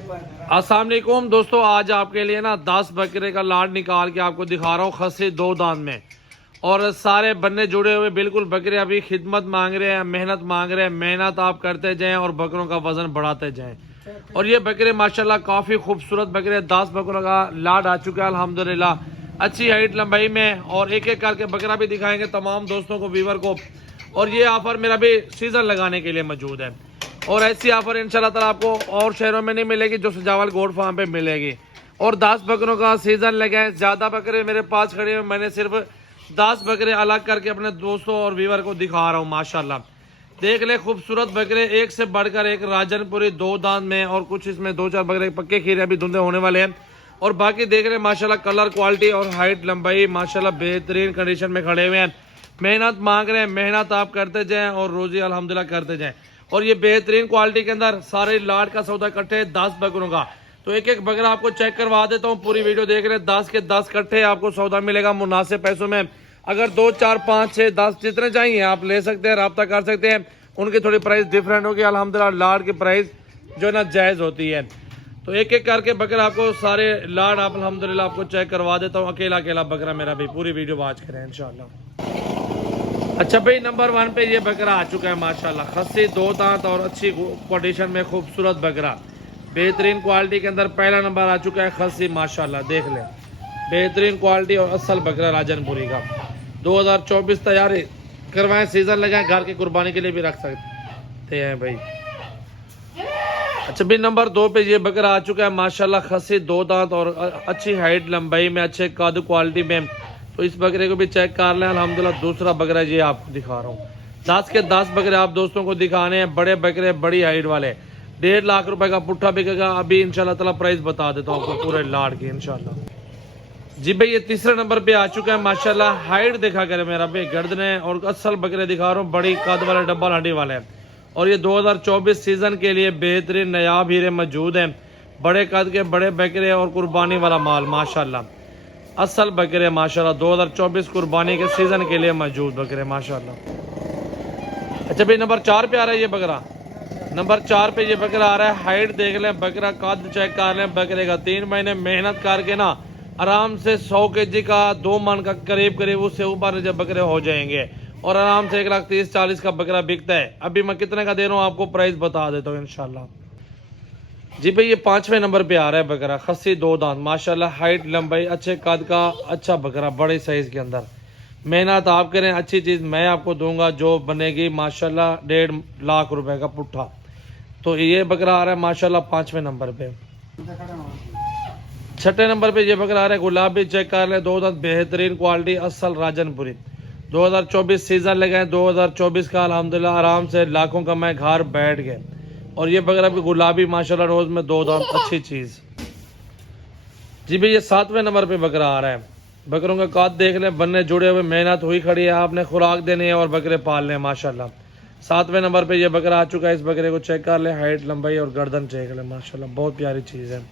अस्सलाम वालेकुम दोस्तों, आज आपके लिए ना 10 बकरे का लाड निकाल के आपको दिखा रहा हूँ खस्सी 2 दांत में। और सारे बन्ने जुड़े हुए बिल्कुल बकरे अभी खिदमत मांग रहे हैं, मेहनत मांग रहे हैं। मेहनत आप करते जाएं और बकरों का वजन बढ़ाते जाएं। और ये बकरे माशाल्लाह काफ़ी खूबसूरत बकरे, 10 बकरों का लाड आ चुका है अल्हम्दुलिल्लाह, अच्छी हाइट लंबाई में। और एक एक करके बकरा भी दिखाएंगे तमाम दोस्तों को, व्यूवर को। और ये ऑफर मेरा भी सीज़न लगाने के लिए मौजूद है। और ऐसी ऑफर इंशाल्लाह ताला आपको और शहरों में नहीं मिलेगी जो सजावल गोड फार्म पे मिलेगी। और 10 बकरों का सीज़न लगा है, ज़्यादा बकरे मेरे पास खड़े हैं, मैंने सिर्फ 10 बकरे अलग करके अपने दोस्तों और व्यूवर को दिखा रहा हूँ। माशाल्लाह देख ले, खूबसूरत बकरे, एक से बढ़कर एक, राजनपुरी 2 दांत में। और कुछ इसमें 2-4 बकरे पक्के खीरे अभी धुंधे होने वाले हैं। और बाकी देख रहे माशाल्लाह कलर, क्वालिटी और हाइट लंबाई माशाल्लाह बेहतरीन कंडीशन में खड़े हुए हैं। मेहनत मांग रहे हैं, मेहनत आप करते जाएं और रोजी अल्हम्दुलिल्लाह करते जाएं। और ये बेहतरीन क्वालिटी के अंदर सारे लाड का सौदा इकट्ठे 10 बकरों का। तो एक एक बकरा आपको चेक करवा देता हूँ, पूरी वीडियो देख रहे हैं। 10 के 10 इकट्ठे आपको सौदा मिलेगा मुनासिब पैसों में। अगर 2, 4, 5, 6, 10 जितने चाहिए आप ले सकते हैं, रब्ता कर सकते हैं। उनकी थोड़ी प्राइस डिफरेंट होगी, अल्हम्दुलिल्लाह लाड की प्राइस जो है ना जायज़ होती है। तो एक एक करके बकरा आपको सारे लाड आप अल्हम्दुलिल्लाह आपको चेक करवा देता हूँ। अकेला अकेला बकरा मेरा भी, पूरी वीडियो वॉच करें इंशाल्लाह। अच्छा भाई, नंबर 1 पे ये बकरा आ चुका है माशाल्लाह, खस्सी 2 दांत और अच्छी कंडीशन में खूबसूरत बकरा, बेहतरीन क्वालिटी के अंदर पहला नंबर आ चुका है खस्सी माशाल्लाह। देख ले, बेहतरीन क्वालिटी और असल बकरा राजनपुरी का। 2024 तैयारी करवाएं, सीजन लगाएं, घर की कुर्बानी के लिए भी रख सकते हैं भाई। अच्छा भाई, नंबर 2 पे ये बकरा आ चुका है माशाल्लाह, खस्सी 2 दांत और अच्छी हाइट लंबाई में, अच्छे कद क्वालिटी में। तो इस बकरे को भी चेक कर लें अल्हम्दुलिल्लाह। दूसरा बकरा ये आपको दिखा रहा हूँ, 10 के 10 बकरे आप दोस्तों को दिखाने हैं, बड़े बकरे, बड़ी हाइट वाले। 1.5 लाख रुपए का पुट्ठा बिकेगा। अभी इंशाल्लाह ताला प्राइस बता देता हूँ आपको पूरे लाड की इंशाल्लाह। जी भाई, ये तीसरे नंबर पे आ चुका है माशाल्लाह। हाइट देखा करे मेरा भाई, गर्दने और असल बकरे दिखा रहा हूँ, बड़ी कद वाले, डब्बल हड्डी वाले। और ये 2024 सीजन के लिए बेहतरीन नयाब हीरे मौजूद हैं, बड़े कद के बड़े बकरे और कुर्बानी वाला माल माशाल्लाह, असल बकरे माशाल्लाह। 2024 कुर्बानी के सीजन के लिए मौजूद बकरे माशाल्लाह। अच्छा भाई, नंबर 4 पे आ रहा है ये बकरा। नंबर 4 पे ये बकरा आ रहा है। हाइट देख लें, बकरा कद चेक कर लें बकरे का। 3 महीने मेहनत करके ना आराम से 100 केजी का, 2 मन का करीब करीब, उससे ऊपर जब बकरे हो जाएंगे। और आराम से 1,30,40 का बकरा बिकता है। अभी मैं कितने का दे रहा हूँ आपको प्राइस बता देता हूँ इंशाल्लाह। जी भाई, ये 5वें नंबर पे आ रहा है बकरा, खस्सी 2 दांत माशाल्लाह, हाइट लंबाई, अच्छे कद का अच्छा बकरा, बड़े साइज के अंदर। मेहनत आप करें, अच्छी चीज़ मैं आपको दूंगा जो बनेगी माशाल्लाह। 1.5 लाख रुपए का पुट्ठा। तो ये बकरा आ रहा है माशाल्लाह 5वें नंबर पे। 6ठे नंबर पे ये बकरा आ रहा है गुलाबी, चेक कर ले, 2 दांत, बेहतरीन क्वालिटी, असल राजनपुरी। 2024 सीजन लगे, 2024 का अल्हम्दुलिल्लाह आराम से लाखों का मैं घर बैठ गए। और ये बकरा भी गुलाबी माशाल्लाह, रोज में 2 दांत, अच्छी चीज। जी भाई, ये 7वें नंबर पे बकरा आ रहा है। बकरों का कद देख ले, बन्ने जुड़े हुए, मेहनत हुई खड़ी है, आपने खुराक देनी है और बकरे पालने हैं माशाल्लाह। 7वें नंबर पे ये बकरा आ चुका है। इस बकरे को चेक कर ले, हाइट लंबाई और गर्दन चेक ले माशाल्लाह, बहुत प्यारी चीज है।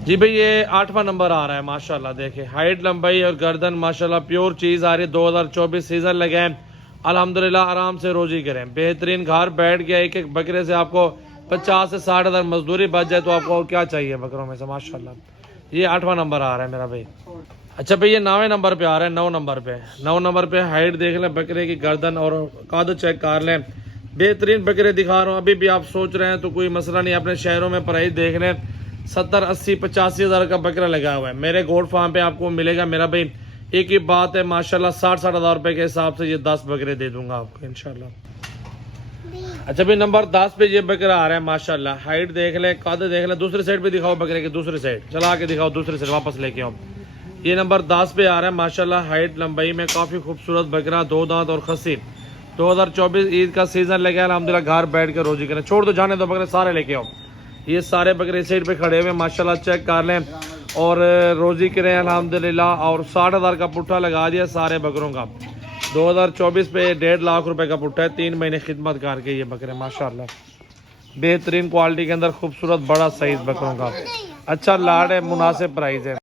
जी भाई, ये 8वां नंबर आ रहा है माशाल्लाह। देखिए, हाइट लंबाई और गर्दन माशाल्लाह प्योर चीज आ रही है। 2024 सीजन लगे हैं अल्हम्दुलिल्लाह, आराम से रोजी करें, बेहतरीन घर बैठ गया। एक एक बकरे से आपको 50 से 60 हज़ार मजदूरी बच जाए तो आपको और क्या चाहिए बकरों में से माशाल्लाह। ये 8वां नंबर आ रहा है मेरा भाई। अच्छा भाई, ये 9वें नंबर पे आ रहा है। 9 नंबर पे, 9 नंबर पे हाइट देख लें बकरे की, गर्दन और कद चेक कर लें, बेहतरीन बकरे दिखा रहा हूँ। अभी भी आप सोच रहे हैं तो कोई मसला नहीं, अपने शहरों में प्राइस देख लें, 70, 80, 85 हज़ार का बकरा लगा हुआ है। मेरे गोड फार्म पे आपको मिलेगा मेरा भाई, एक ही बात है माशाल्लाह, 60-60 हज़ार रुपए के हिसाब से ये 10 बकरे दे दूंगा आपको इंशाल्लाह। अच्छा भाई, नंबर 10 पे ये बकरा आ रहा है माशाल्लाह। हाइट देख ले, कद देख ले, दूसरी साइड पे दिखाओ बकरे की, दूसरी साइड चला के दिखाओ, दूसरी साइड वापस लेके आओ। ये नंबर 10 पे आ रहा है माशाल्लाह, हाइट लंबाई में काफी खूबसूरत बकरा, 2 दांत और खस्सी। 2024 ईद का सीजन लगे अल्हम्दुलिल्लाह, घर बैठ के रोजी करें। छोड़ दो, जाने दो, बकरे सारे लेके आओ। ये सारे बकरे साइड पे खड़े हुए माशाल्लाह, चेक कर लें और रोजी करें अल्हम्दुलिल्लाह। और 60 हज़ार का पुट्ठा लगा दिया सारे बकरों का। 2024 पे 1.5 लाख रुपए का पुट्ठा है, 3 महीने खिदमत करके ये बकरे माशाल्लाह, बेहतरीन क्वालिटी के अंदर खूबसूरत बड़ा साइज बकरों का, अच्छा लाड है, मुनासिब प्राइस है।